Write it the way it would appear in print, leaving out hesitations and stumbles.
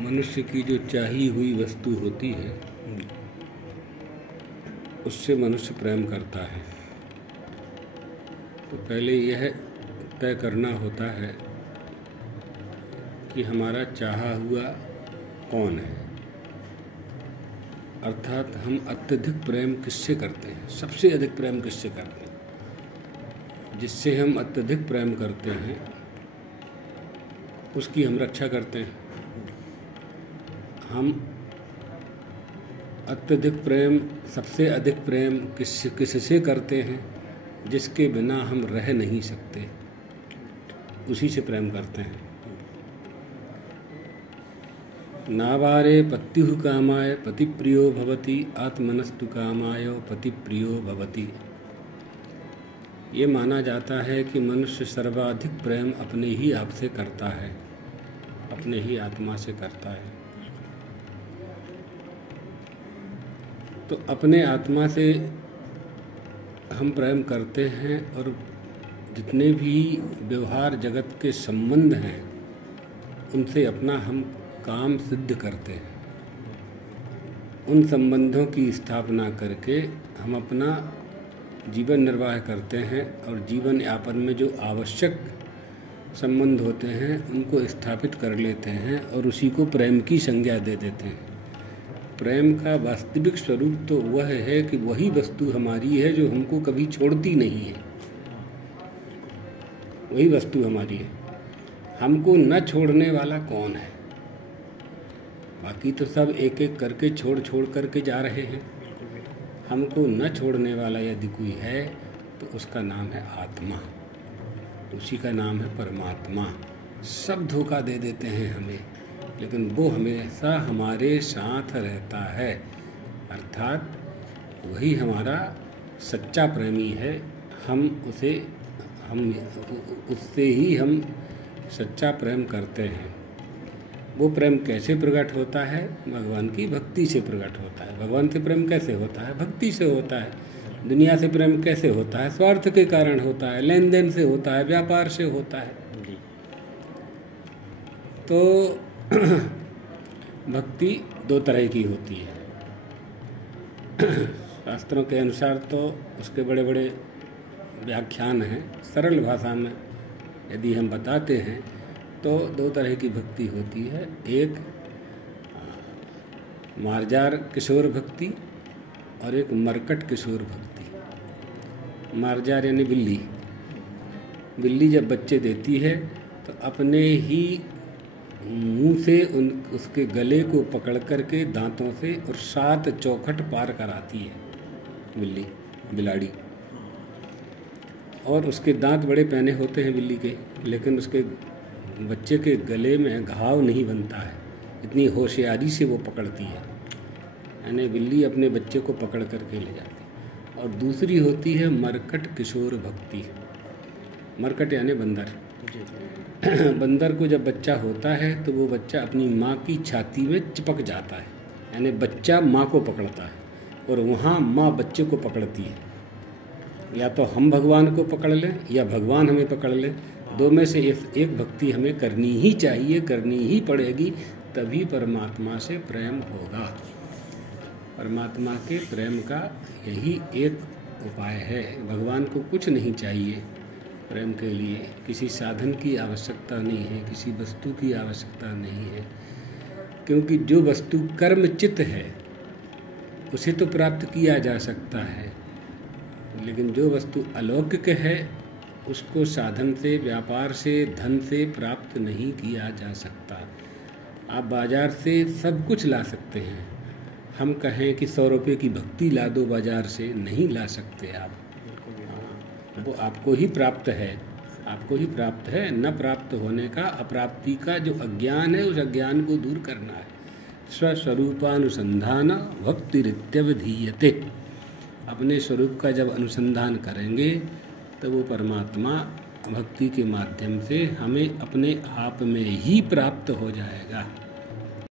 मनुष्य की जो चाही हुई वस्तु होती है उससे मनुष्य प्रेम करता है। तो पहले यह तय करना होता है कि हमारा चाहा हुआ कौन है, अर्थात हम अत्यधिक प्रेम किससे करते हैं, सबसे अधिक प्रेम किससे करते हैं। जिससे हम अत्यधिक प्रेम करते हैं उसकी हम रक्षा करते हैं। हम अत्यधिक प्रेम, सबसे अधिक प्रेम किससे करते हैं जिसके बिना हम रह नहीं सकते, उसी से प्रेम करते हैं। नावारे पत्युः कामाय पति प्रियो भवति, आत्मनस्तु कामाय पति प्रियो भवति। ये माना जाता है कि मनुष्य सर्वाधिक प्रेम अपने ही आप से करता है, अपने ही आत्मा से करता है। तो अपने आत्मा से हम प्रेम करते हैं और जितने भी व्यवहार जगत के संबंध हैं उनसे अपना हम काम सिद्ध करते हैं। उन संबंधों की स्थापना करके हम अपना जीवन निर्वाह करते हैं और जीवन यापन में जो आवश्यक संबंध होते हैं उनको स्थापित कर लेते हैं और उसी को प्रेम की संज्ञा दे देते हैं। प्रेम का वास्तविक स्वरूप तो वह है कि वही वस्तु हमारी है जो हमको कभी छोड़ती नहीं है, वही वस्तु हमारी है। हमको न छोड़ने वाला कौन है? बाकी तो सब एक एक करके छोड़ करके जा रहे हैं। हमको न छोड़ने वाला यदि कोई है तो उसका नाम है आत्मा, उसी का नाम है परमात्मा। सब धोखा दे देते हैं हमें, लेकिन वो हमेशा हमारे साथ रहता है, अर्थात वही हमारा सच्चा प्रेमी है। हम उससे ही हम सच्चा प्रेम करते हैं। वो प्रेम कैसे प्रकट होता है? भगवान की भक्ति से प्रकट होता है। भगवान से प्रेम कैसे होता है? भक्ति से होता है। दुनिया से प्रेम कैसे होता है? स्वार्थ के कारण होता है, लेन देन से होता है, व्यापार से होता है। तो भक्ति दो तरह की होती है। शास्त्रों के अनुसार तो उसके बड़े बड़े व्याख्यान हैं। सरल भाषा में यदि हम बताते हैं तो दो तरह की भक्ति होती है। एक मार्जार किशोर भक्ति और एक मरकट किशोर भक्ति। मार्जार यानी बिल्ली। बिल्ली जब बच्चे देती है तो अपने ही मुंह से उसके गले को पकड़ करके दांतों से और 7 चौखट पार कराती है बिलाड़ी। और उसके दांत बड़े पैने होते हैं बिल्ली के, लेकिन उसके बच्चे के गले में घाव नहीं बनता है, इतनी होशियारी से वो पकड़ती है। यानी बिल्ली अपने बच्चे को पकड़ करके ले जाती है। और दूसरी होती है मरकट किशोर भक्ति। मरकट यानी बंदर। बंदर को जब बच्चा होता है तो वो बच्चा अपनी माँ की छाती में चिपक जाता है, यानी बच्चा माँ को पकड़ता है और वहाँ माँ बच्चे को पकड़ती है। या तो हम भगवान को पकड़ लें या भगवान हमें पकड़ ले, दो में से एक भक्ति हमें करनी ही चाहिए, करनी ही पड़ेगी, तभी परमात्मा से प्रेम होगा। परमात्मा के प्रेम का यही एक उपाय है। भगवान को कुछ नहीं चाहिए प्रेम के लिए, किसी साधन की आवश्यकता नहीं है, किसी वस्तु की आवश्यकता नहीं है, क्योंकि जो वस्तु कर्मचित है उसे तो प्राप्त किया जा सकता है, लेकिन जो वस्तु अलौकिक है उसको साधन से, व्यापार से, धन से प्राप्त नहीं किया जा सकता। आप बाजार से सब कुछ ला सकते हैं, हम कहें कि 100 रुपये की भक्ति ला दो बाजार से, नहीं ला सकते आप। वो आपको ही प्राप्त है, आपको ही प्राप्त है। न प्राप्त होने का, अप्राप्ति का जो अज्ञान है उस अज्ञान को दूर करना है। स्वस्वरूपानुसंधान भक्तिरित्यवधीयते। अपने स्वरूप का जब अनुसंधान करेंगे तो वो परमात्मा भक्ति के माध्यम से हमें अपने आप में ही प्राप्त हो जाएगा।